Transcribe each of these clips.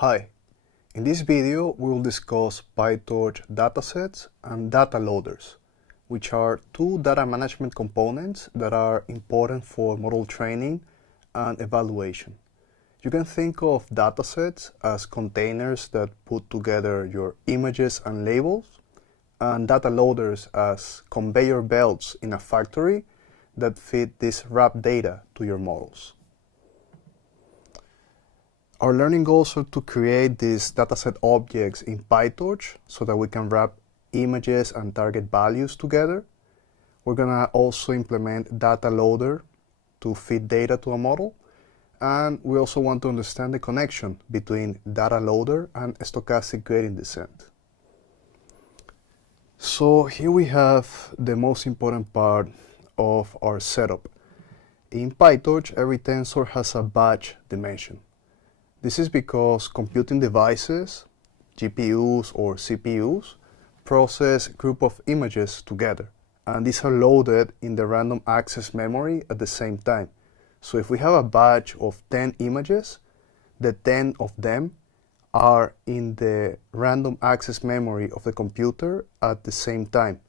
Hi, in this video we will discuss PyTorch datasets and Dataloaders, which are two data management components that are important for model training and evaluation. You can think of datasets as containers that put together your images and labels, and Dataloaders as conveyor belts in a factory that feed this wrapped data to your models. Our learning goals are to create these dataset objects in PyTorch so that we can wrap images and target values together. We're going to also implement Dataloader to feed data to a model. And we also want to understand the connection between Dataloader and stochastic gradient descent. So here we have the most important part of our setup. In PyTorch, every tensor has a batch dimension. This is because computing devices, GPUs or CPUs, process a group of images together, and these are loaded in the random access memory at the same time. So if we have a batch of 10 images, the 10 of them are in the random access memory of the computer at the same time.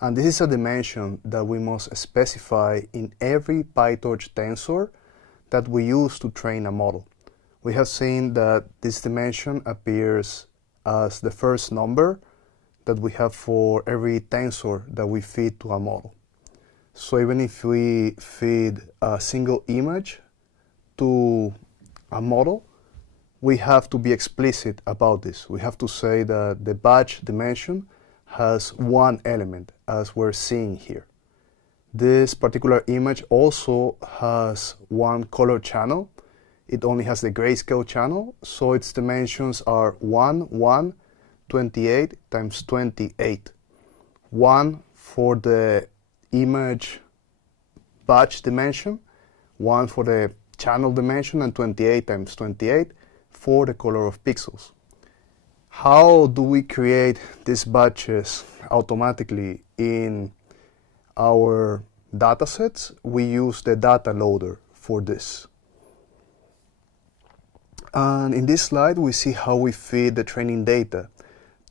And this is a dimension that we must specify in every PyTorch tensor that we use to train a model. We have seen that this dimension appears as the first number that we have for every tensor that we feed to a model. So even if we feed a single image to a model, we have to be explicit about this. We have to say that the batch dimension has one element, as we're seeing here. This particular image also has one color channel. It only has the grayscale channel, so its dimensions are 1, 1, 28 times 28. 1 for the image batch dimension, 1 for the channel dimension, and 28 times 28 for the color of pixels. How do we create these batches automatically in our datasets? We use the Dataloader for this. And in this slide, we see how we feed the training data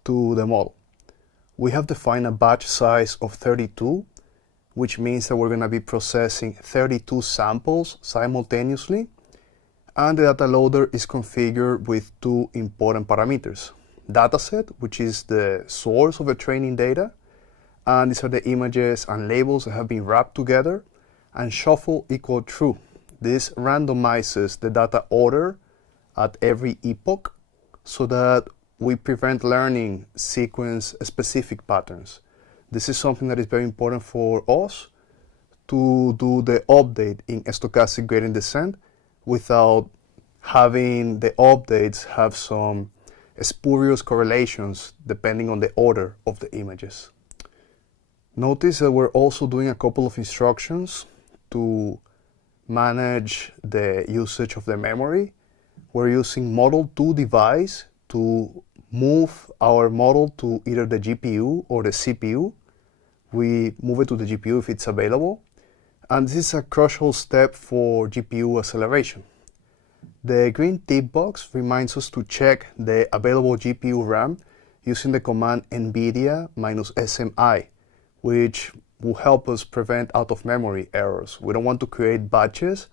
to the model. We have defined a batch size of 32, which means that we're going to be processing 32 samples simultaneously. And the Dataloader is configured with two important parameters. Dataset, which is the source of the training data, and these are the images and labels that have been wrapped together, and shuffle equal true. This randomizes the data order at every epoch so that we prevent learning sequence-specific patterns. This is something that is very important for us to do the update in stochastic gradient descent without having the updates have some spurious correlations depending on the order of the images. Notice that we're also doing a couple of instructions to manage the usage of the memory. We're using model2 device to move our model to either the GPU or the CPU. We move it to the GPU if it's available. And this is a crucial step for GPU acceleration. The green tick box reminds us to check the available GPU RAM using the command NVIDIA -SMI, which will help us prevent out-of-memory errors. We don't want to create batches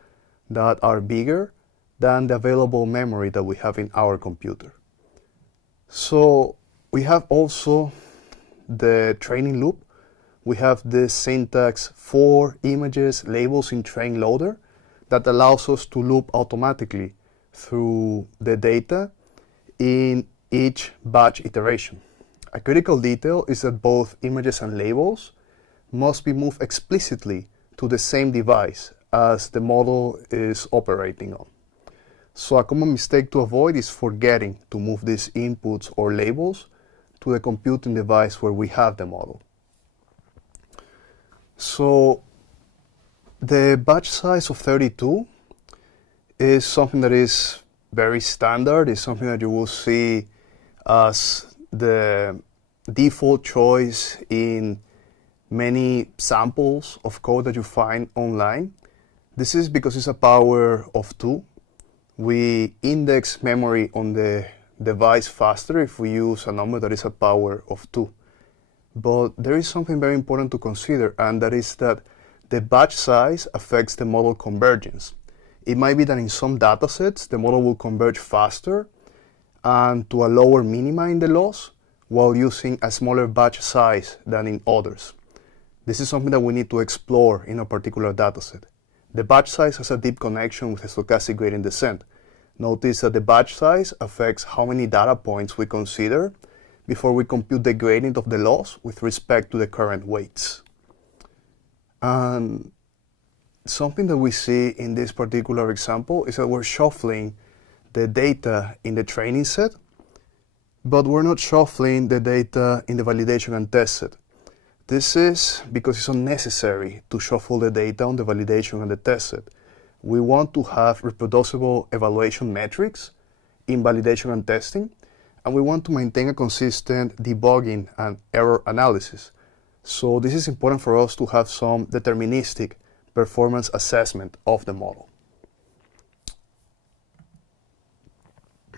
that are bigger than the available memory that we have in our computer. So we have also the training loop. We have this syntax for images, labels in train loader that allows us to loop automatically through the data in each batch iteration. A critical detail is that both images and labels must be moved explicitly to the same device as the model is operating on. So a common mistake to avoid is forgetting to move these inputs or labels to the computing device where we have the model. So the batch size of 32 is something that is very standard. It's something that you will see as the default choice in many samples of code that you find online. This is because it's a power of 2. We index memory on the device faster if we use a number that is a power of 2. But there is something very important to consider, and that is that the batch size affects the model convergence. It might be that in some datasets, the model will converge faster and to a lower minima in the loss, while using a smaller batch size than in others. This is something that we need to explore in a particular dataset. The batch size has a deep connection with the stochastic gradient descent. Notice that the batch size affects how many data points we consider before we compute the gradient of the loss with respect to the current weights. And something that we see in this particular example is that we're shuffling the data in the training set, but we're not shuffling the data in the validation and test set. This is because it's unnecessary to shuffle the data on the validation and the test set. We want to have reproducible evaluation metrics in validation and testing, and we want to maintain a consistent debugging and error analysis. So this is important for us to have some deterministic performance assessment of the model.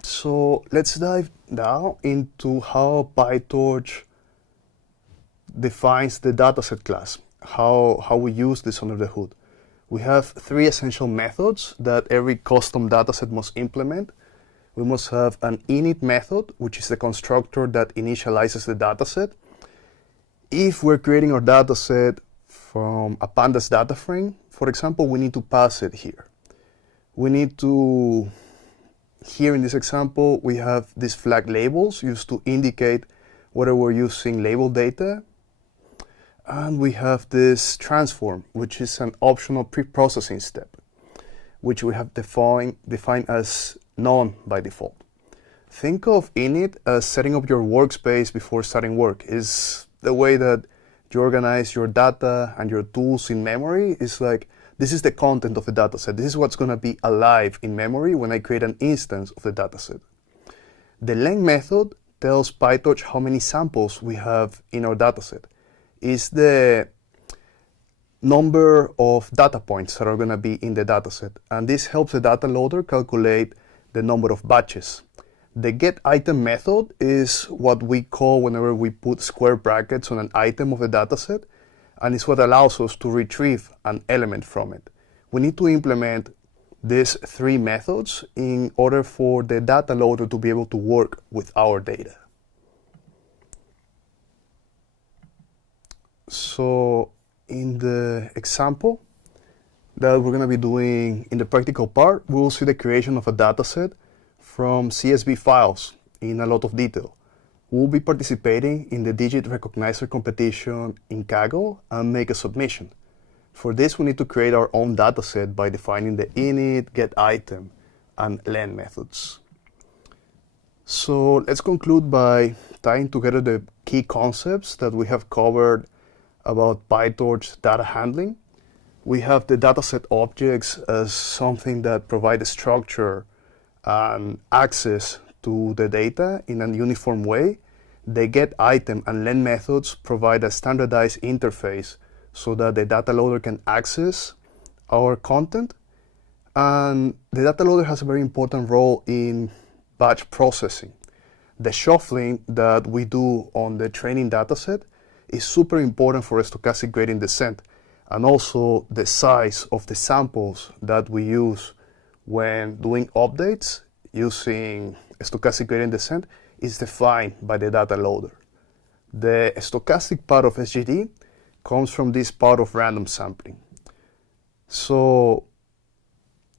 So let's dive now into how PyTorch defines the dataset class, how we use this under the hood. We have 3 essential methods that every custom dataset must implement. We must have an init method, which is the constructor that initializes the dataset. If we're creating our dataset from a pandas data frame, for example, we need to pass it here. We need to, here in this example, we have these flag labels used to indicate whether we're using label data. And we have this transform, which is an optional pre-processing step, which we have defined as none by default. Think of init as setting up your workspace before starting work. It's the way that you organize your data and your tools in memory. It's like, this is the content of the dataset. This is what's going to be alive in memory when I create an instance of the dataset. The len method tells PyTorch how many samples we have in our dataset. Is the number of data points that are going to be in the dataset. And this helps the Dataloader calculate the number of batches. The getItem method is what we call whenever we put square brackets on an item of the dataset, and it's what allows us to retrieve an element from it. We need to implement these 3 methods in order for the Dataloader to be able to work with our data. So in the example that we're going to be doing in the practical part, we will see the creation of a dataset from CSV files in a lot of detail. We'll be participating in the digit recognizer competition in Kaggle and make a submission. For this, we need to create our own dataset by defining the init, getItem, and len methods. So let's conclude by tying together the key concepts that we have covered about PyTorch data handling. We have the dataset objects as something that provide a structure and access to the data in a uniform way. The getItem and len methods provide a standardized interface so that the Dataloader can access our content. And the Dataloader has a very important role in batch processing. The shuffling that we do on the training dataset is super important for a stochastic gradient descent, and also the size of the samples that we use when doing updates using a stochastic gradient descent is defined by the Dataloader. The stochastic part of SGD comes from this part of random sampling. So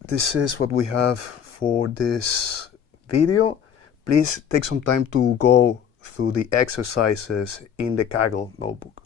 this is what we have for this video. Please take some time to go through the exercises in the Kaggle notebook.